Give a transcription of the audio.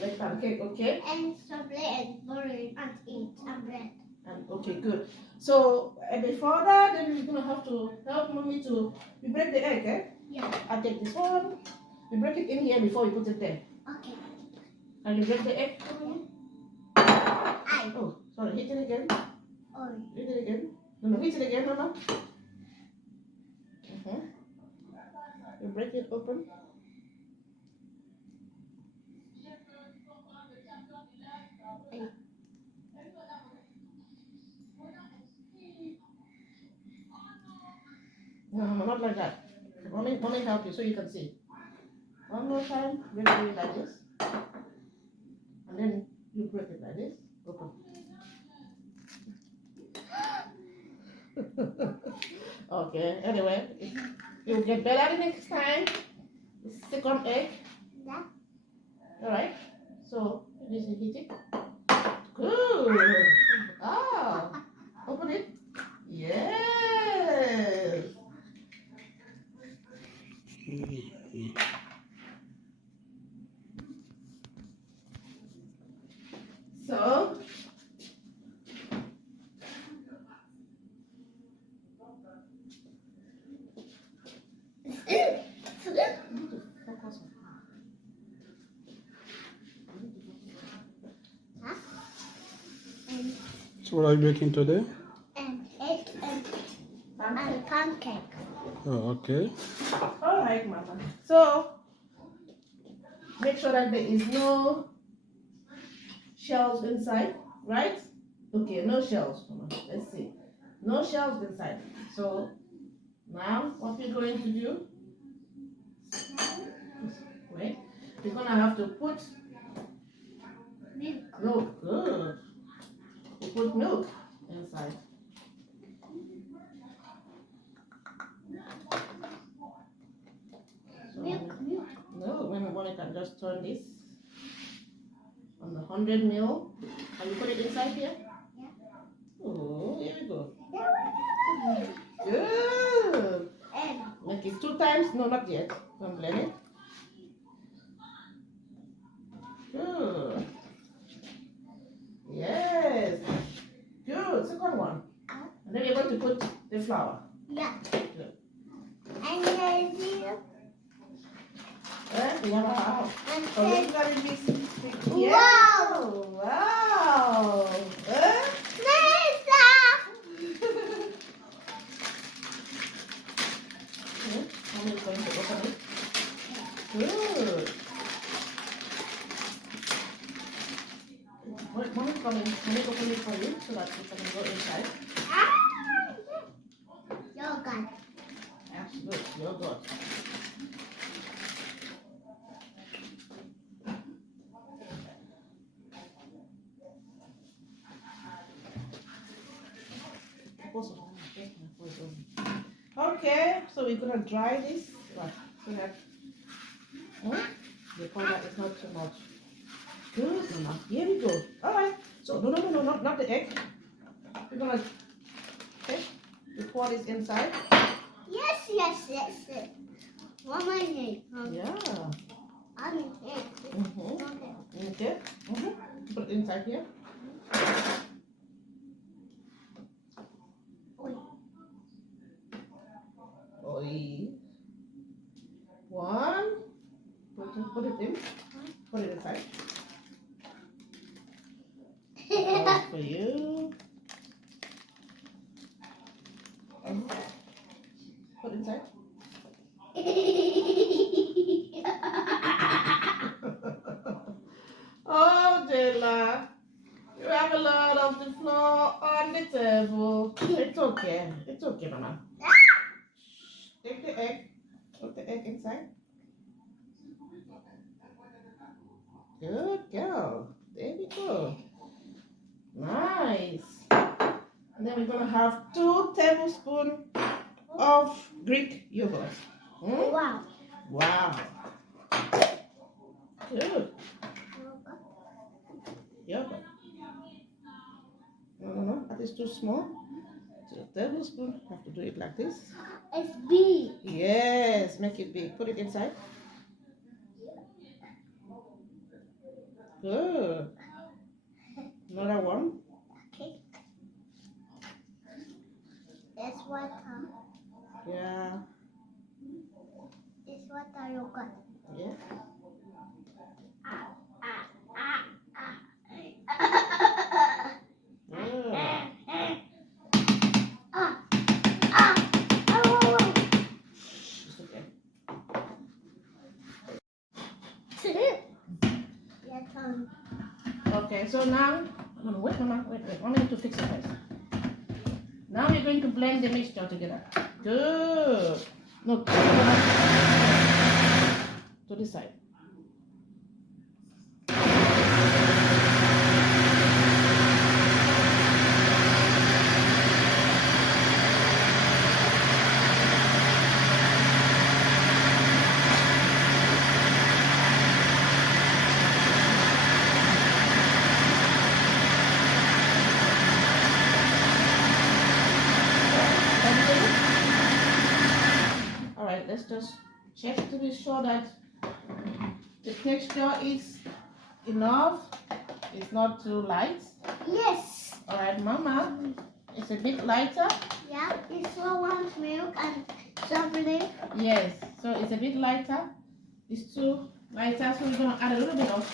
Like pancake, okay? And chocolate and butter and eat and bread. And okay, good. So before that, then you're gonna have to help mommy to break the egg, eh? Yeah. I take this one. We break it in here before we put it there. Okay. And you break the egg. I. Oh, sorry. Hit it again. Oh. Hit it again. No, hit it again, Mama. You break it open. No, not like that. Mommy help you so you can see. One more time, break it like this. And then you break it like this. Open. Okay, anyway, you'll get better the next time. The second egg. Yeah. Alright, so this is hit it. Good. Oh, open it. Yes. So, So what are you making today? And egg and pancake. Oh, okay. alright, Mama. So, make sure that there is no shells inside, right? Okay, no shells, Mama. Let's see. No shells inside. So, now what we're going to do, wait, we're going to have to put milk. Good. We put milk inside. So Milk. no, when I can just turn this on the 100 ml. Can you put it inside here? Yeah. Oh, here we go. Good. And Make it 2 times. No, not yet. Don't blend it. Good. Yes. Good. Second one. And then you're going to put the flour. yeah. Good. And here. We have a half. And Oh, here. look at this. Yeah. Wow. Wow. Lisa. Mommy is going to open it. Good. Mommy is coming. Mommy open it for you so that you can go inside. Yogurt. That's good. You're good. Okay, so we're gonna dry this so that the powder is not too much. Good, Mama. Here we go. All right. So no, not the egg. We're gonna you pour this inside. Yes. One more name. Yeah. I'm here. Okay. Put it inside here. Oi. One. Put it in. Put it inside. One for you. Put inside. Oh, Jayla. You have a lot of the flour on the table. It's okay. It's okay, Mama. Take the egg. Put the egg inside. Good girl. There we go. Nice. And then we're going to have 2 tablespoons of Greek yogurt. Wow. Wow. Good. Yogurt. No. That is too small. 2 tablespoons. Have to do it like this. It's big. Yes. Make it big. Put it inside. Good. Another one. Okay. It's water. Yeah. It's water yogurt. Yeah. Ah, ah, ah, ah. Good. Ah, ah, oh. It's okay. Your turn. Okay, so now, wait, Mama, wait. I need to fix it first. Now we're going to blend the mixture together. Good. No, to this side. Everything? All right, let's just check to be sure that the texture is enough. It's not too light. Yes. All right, Mama, it's a bit lighter. Yeah, it's so much milk and chocolate. Yes, so it's a bit lighter. It's too lighter, so we're gonna add a little bit of